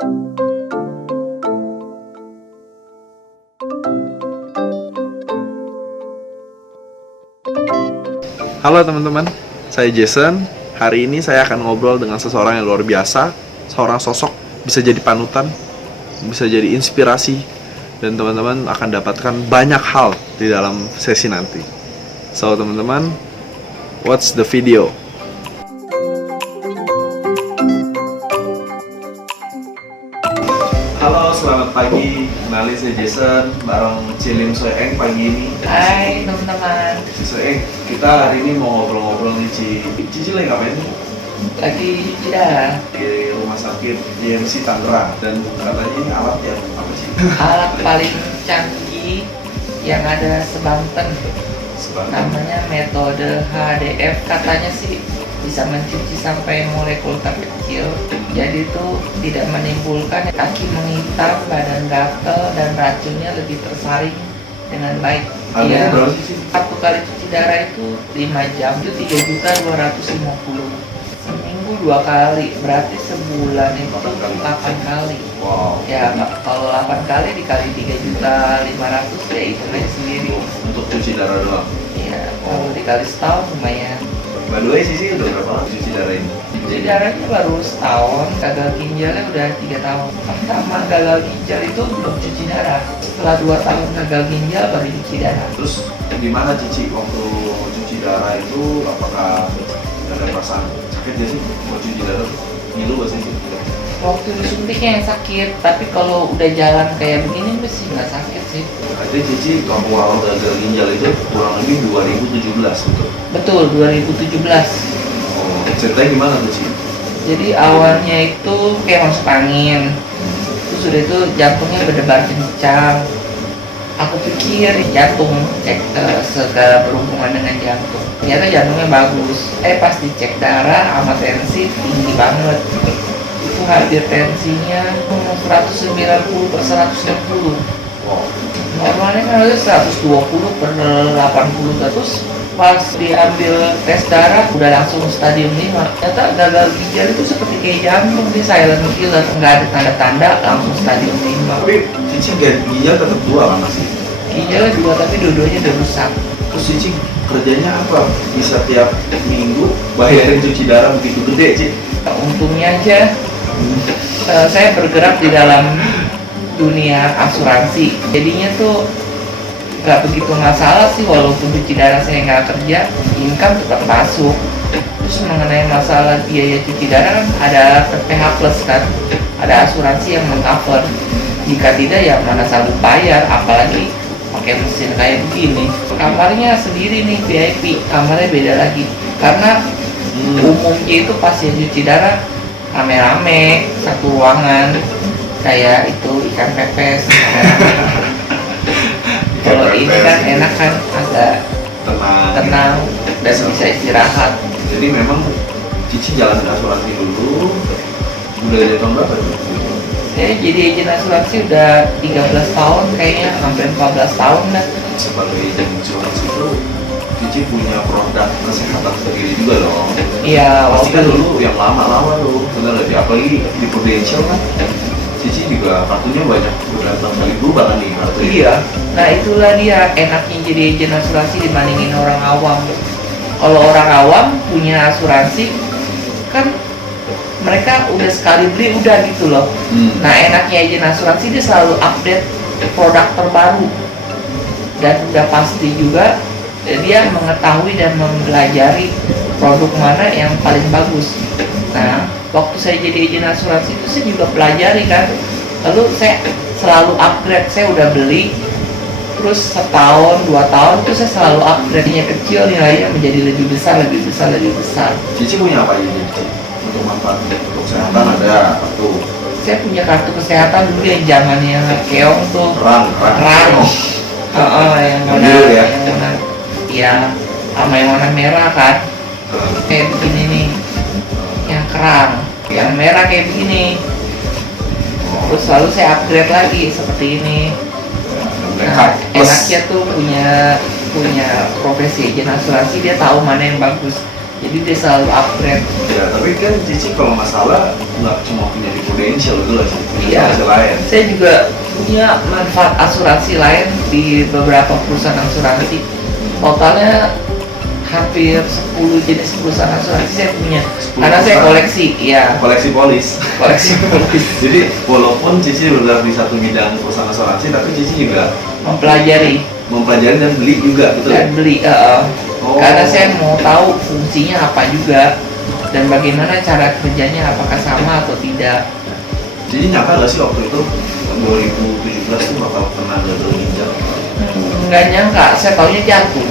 Halo teman-teman, saya Jason. Hari ini saya akan ngobrol dengan seseorang yang luar biasa. Seorang sosok bisa jadi panutan, bisa jadi inspirasi, dan teman-teman akan dapatkan banyak hal di dalam sesi nanti. So teman-teman, watch the video. Halo, selamat pagi. Kenalin, saya Jason bareng Cilim Soeeng pagi ini. Hai teman-teman. Soeeng, kita hari ini mau ngobrol-ngobrol nih Cici lagi ngapain nih? Lagi ya Di rumah sakit DMC Tangerang, dan katanya ini alat yang apa sih? alat paling canggih yang ada sebanten. Namanya metode HDF. Katanya sih bisa mencuci sampai molekul terkecil. Jadi itu tidak menimbulkan kaki menghitam, badan gatel, dan racunnya lebih tersaring dengan baik. Harganya berapa sih? Satu kali cuci darah itu 5 jam itu 3.250.000. Seminggu 2 kali, berarti sebulan itu 8 kali. Wow. Ya kalau 8 kali dikali 3.500.000 ya hitung aja sendiri. Untuk cuci darah doang? Iya, kalau dikali setahun lumayan. By the way, Sisi udah berapa lama cuci darah ini? Cuci darahnya baru setahun, gagal ginjalnya udah 3 tahun. Pertama gagal ginjal itu belum cuci darah. Setelah 2 tahun gagal ginjal baru cuci darah. Terus gimana Cici waktu cuci darah itu? Apakah ada perasaan sakit gak sih mau cuci darah? Ngilu gak sih? Waktu disuntiknya yang sakit, tapi kalau udah jalan kayak begini sih nggak sakit sih. Berarti Cici waktu awal gagal ginjal itu kurang lebih 2017 betul? Betul, 2017. Oh, ceritanya gimana tuh Cici? Jadi awalnya itu kayak masuk angin. Terus udah itu jantungnya berdebar kencang. Aku pikir jantung, cek segala berhubungan dengan jantung. Ternyata jantungnya bagus. Pas dicek darah sama tensi tinggi banget. Itu hampir tensinya 190/160. Wow. Normalnya kan harus 120/80. Terus pas diambil tes darah udah langsung stadium 5. Ternyata gagal ginjal itu seperti kayak jantung, dia silent killer, nggak ada tanda-tanda langsung stadium 5. Tapi Cici ginjal tetap 2 kan masih? Ginjalnya 2 tapi dua-duanya udah rusak. Terus Cici kerjanya apa? Bisa tiap minggu bayarin cuci darah begitu gede, Ci? Untungnya aja saya bergerak di dalam dunia asuransi, jadinya tuh nggak begitu masalah sih, walaupun cuci darah saya nggak kerja, income tetap masuk. Terus mengenai masalah biaya cuci darah kan ada PPH Plus kan, ada asuransi yang mengcover. Jika tidak ya mana sanggup bayar, apalagi pakai mesin kayak begini. Kamarnya sendiri nih VIP, kamarnya beda lagi karena umumnya itu pasien cuci darah rame-rame satu ruangan, kayak itu ikan pepes. Kalau ini kan enak kan, agak tenang dan bisa istirahat. Jadi memang Cici jalan ke asuransi dulu. Udah dari tahun berapa tuh? Saya jadi agen asuransi udah 13 tahun kayaknya, hampir 14 tahun dah. Sebagai agen asuransi itu Cici punya produk kesehatan sendiri juga dong. Iya, Pasti kan walaupun dulu yang lama-lama tuh, bener aja. Apalagi di Prudential kan, Cici juga kartunya banyak, udah 6 kali berubah kan nih kartu. iya. Nah itulah dia enaknya jadi agen asuransi dibandingin orang awam. Kalau orang awam punya asuransi kan mereka udah sekali beli udah gitu loh. Nah enaknya agen asuransi dia selalu update produk terbaru, dan udah pasti juga dia mengetahui dan mempelajari produk mana yang paling bagus. Nah waktu saya jadi agen asuransi itu saya juga pelajari kan, lalu saya selalu upgrade. Saya udah beli terus setahun 2 tahun itu saya selalu upgrade-nya kecil, nilainya menjadi lebih besar. Cici punya apa aja nih, Cici? Untuk manfaat untuk kesehatan ada kartu Saya punya kartu kesehatan dulu yang zamannya keong tuh, kerang. yang warna biru ya? yang warna, iya, sama yang warna merah kan, kayak begini nih, yang kerang, yang merah kayak begini. Terus lalu saya upgrade lagi seperti ini. Nah, enaknya tuh punya profesi agen asuransi, dia tahu mana yang bagus. jadi dia selalu upgrade. Ya, tapi kan Cici kalau masalah nggak cuma punya di Prudential dulu sih, punya Iya. asuransi lain. Saya juga punya manfaat asuransi lain di beberapa perusahaan asuransi. Totalnya hampir 10 jenis perusahaan asuransi saya punya. 10 Karena saya perusahaan. koleksi, ya Koleksi polis. koleksi polis. Jadi walaupun Cici bergerak di satu bidang perusahaan asuransi, tapi Cici juga Mempelajari mempelajari dan beli juga, betul ya? dan beli. Oh. Karena saya mau tahu fungsinya apa juga dan bagaimana cara kerjanya, apakah sama atau tidak. Jadi nyangka nggak sih waktu itu 2017 tuh bakal kena gagal ginjal? Nggak nyangka, saya taunya jatuh.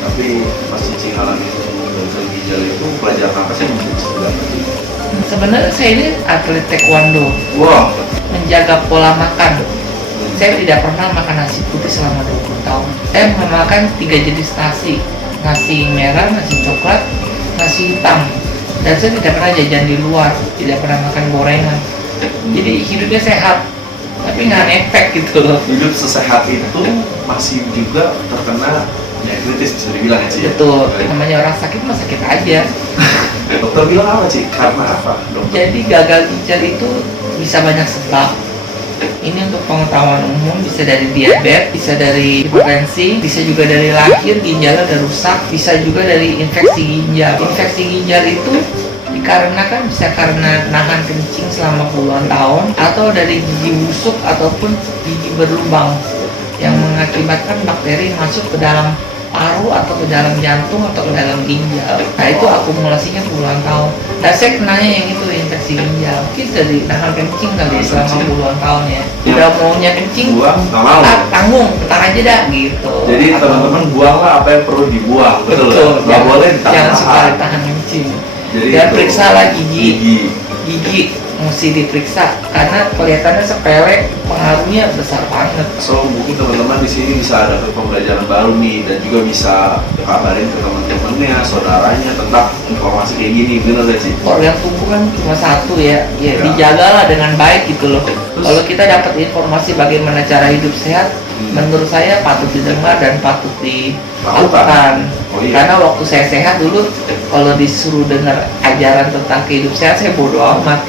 Tapi pas Cici ngalamin gagal ginjal itu pelajaran apa sih yang Cici dapat? Sebenarnya saya ini atlet taekwondo, Wah, menjaga pola makan. Saya tidak pernah makan nasi putih selama 20 tahun. Saya memakan 3 jenis nasi merah, nasi coklat, nasi hitam. Dan saya tidak pernah jajan di luar, tidak pernah makan gorengan. Jadi hidupnya sehat, tapi nggak ngefek gitu loh. hidup sesehat itu masih juga terkena penyakit kritis bisa dibilang ya Ci? Betul, namanya orang sakit mah sakit aja. Dokter bilang apa Ci? Karena apa dokter? Jadi gagal ginjal itu bisa banyak sebab. Ini untuk pengetahuan umum, bisa dari diabetes, bisa dari hipertensi, bisa juga dari lahir ginjalnya udah rusak, bisa juga dari infeksi ginjal. Infeksi ginjal itu dikarenakan bisa karena nahan kencing selama puluhan tahun, atau dari gigi busuk ataupun gigi berlubang yang mengakibatkan bakteri masuk ke dalam paru atau ke dalam jantung atau ke dalam ginjal. Nah itu akumulasinya puluhan tahun. Nah saya kenanya yang itu infeksi ginjal. Mungkin dari nahan kencing kali ya, selama puluhan tahun ya. Udah maunya kencing, Buang nggak mau. tanggung, bentar aja dah gitu. Jadi Atau- teman-teman buanglah apa yang perlu dibuang, betul? Betul. Nggak boleh Jangan suka ditahan. ditahan kencing. Jadi Dan itu, periksa lah gigi. Gigi. Mesti diperiksa karena kelihatannya sepele, pengaruhnya besar banget. So mungkin teman-teman di sini bisa ada pembelajaran baru nih dan juga bisa kabarin ke teman-temannya, saudaranya tentang informasi kayak gini, bener gak sih? Organ tubuh kan cuma satu ya, Ya. dijagalah dengan baik gitu loh. Kalau kita dapat informasi bagaimana cara hidup sehat, menurut saya patut didengar dan patut dilakukan. Oh iya. Karena waktu saya sehat dulu, kalau disuruh dengar ajaran tentang kehidupan sehat, saya bodo amat.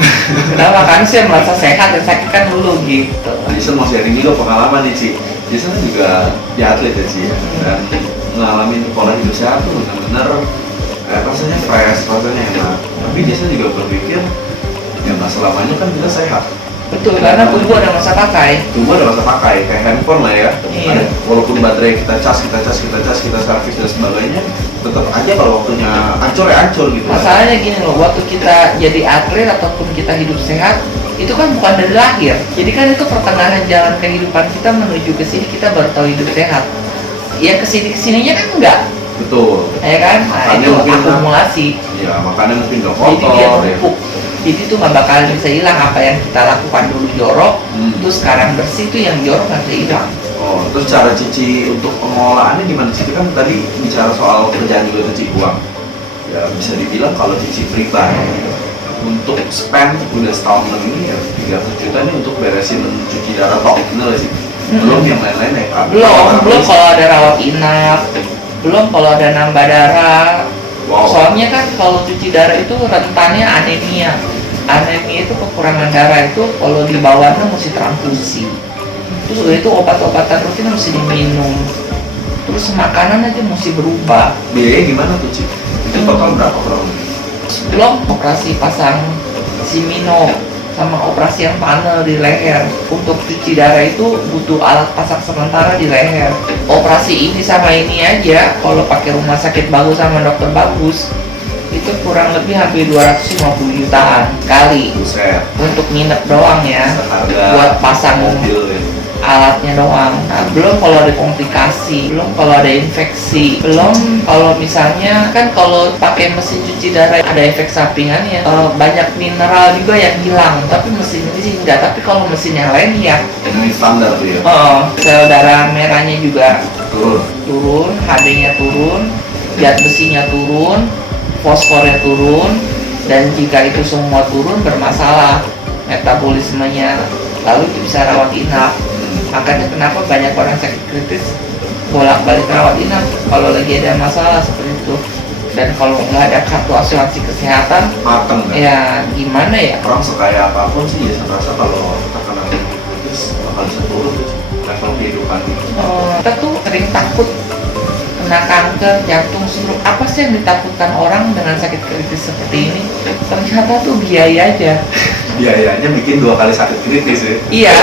Kenapa? Karena saya merasa sehat dan sakit kan dulu gitu. Jason mau sharing juga pengalaman nih Ci. Jason kan juga di atlet ya Ci, dan ngalamin pola hidup sehat tuh benar-benar rasanya fresh, rasanya enak. Tapi Jason juga berpikir ya nggak selamanya kan kita sehat. Betul, karena tubuh ada masa pakai. Tubuh ada masa pakai kayak handphone lah ya. Iya. Walaupun baterai kita cas, kita servis dan sebagainya, tetap aja kalau waktunya hancur ya hancur gitu. Masalahnya gini loh, waktu kita jadi atlet ataupun kita hidup sehat, itu kan bukan dari lahir. Jadi kan itu pertengahan jalan kehidupan kita menuju ke sini, kita baru tahu hidup sehat. Ya kesininya kan enggak, Betul. ya kan? Nah, Makanya itu mungkin akumulasi. Ya makanya mungkin nggak Jadi dia kotor ya. numpuk. Jadi itu nggak bakalan bisa hilang apa yang kita lakukan dulu jorok, terus sekarang bersih itu yang jorok nggak bisa hilang. Oh, terus cara Cici untuk pengolahannya gimana? Cici kan tadi bicara soal kerjaan juga Cici uang. Ya bisa dibilang kalau Cici pribadi untuk spend udah setahun lebih ini ya 300 juta nih untuk beresin cuci darah tok, bener gak sih? Belum yang lain-lain ya? Belum kalau ada rawat inap, belum kalau ada nambah darah. Wow. Soalnya kan kalau cuci darah itu rentannya anemia. Anemia itu kekurangan darah itu kalau di bawahnya mesti transfusi. Terus udah itu obat-obatan rutin mesti diminum. Terus makanan aja mesti berubah. Biayanya gimana tuh Ci? Itu total berapa kurang lebih? Belum operasi pasang simino sama operasi yang panel di leher. Untuk cuci darah itu butuh alat pasang sementara di leher. Operasi ini sama ini aja kalau pakai rumah sakit bagus sama dokter bagus itu kurang lebih hampir 250 jutaan kali Buset, untuk nginep doang ya, seharga buat pasang mobil ya. alatnya doang. Nah, belum kalau ada komplikasi, belum kalau ada infeksi, belum kalau misalnya kan kalau pakai mesin cuci darah ada efek sampingannya, banyak mineral juga yang hilang. Tapi mesin ini sih enggak. Tapi kalau mesin yang lain ya, Ini standar tuh ya? sel darah merahnya juga Turun. turun, HD-nya turun, zat besinya turun, fosfornya turun, dan jika itu semua turun bermasalah metabolismenya, lalu itu bisa rawat inap. Makanya kenapa banyak orang sakit kritis bolak-balik rawat inap kalau lagi ada masalah seperti itu. dan kalau nggak ada kartu asuransi kesehatan Mateng kan? ya gimana ya. Orang sekaya apapun sih ya saya rasa kalau kita kena kritis bakal bisa turun tuh level kehidupan. Kita tuh sering takut kena kanker, jantung, stroke. Apa sih yang ditakutkan orang dengan sakit kritis seperti ini? Ternyata tuh biaya aja. Biayanya bikin 2 kali sakit kritis ya. Iya,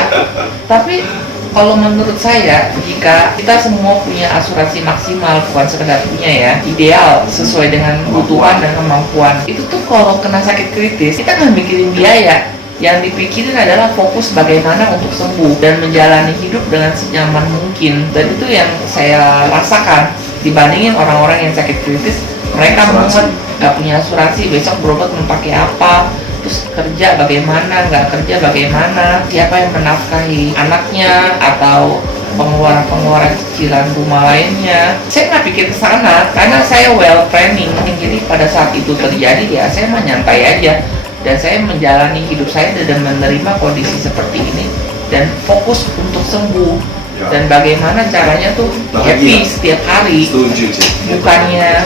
tapi kalau menurut saya, jika kita semua punya asuransi maksimal, bukan sekedar punya ya, ideal sesuai dengan kebutuhan dan kemampuan. Itu tuh kalau kena sakit kritis, kita nggak mikirin biaya. Yang dipikirin adalah fokus bagaimana untuk sembuh dan menjalani hidup dengan senyaman mungkin. Dan itu yang saya rasakan dibandingin orang-orang yang sakit kritis, mereka mumet, nggak punya asuransi, besok berobat mau pakai apa, terus kerja bagaimana, nggak kerja bagaimana, siapa yang menafkahi anaknya atau pengeluaran-pengeluaran cicilan rumah lainnya. Saya nggak pikir ke sana karena saya well planning, jadi pada saat itu terjadi ya saya mah nyantai aja dan saya menjalani hidup saya dan menerima kondisi seperti ini dan fokus untuk sembuh dan bagaimana caranya tuh happy setiap hari. Setuju sih. Bukannya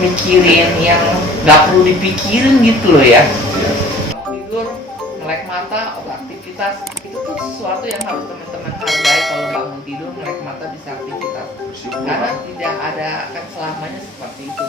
mikirin yang nggak perlu dipikirin gitu loh ya. Tidur, melek mata, aktivitas itu tuh sesuatu yang harus teman-teman hargai. Kalau bangun tidur, melek mata bisa aktivitas karena tidak ada akan selamanya seperti itu.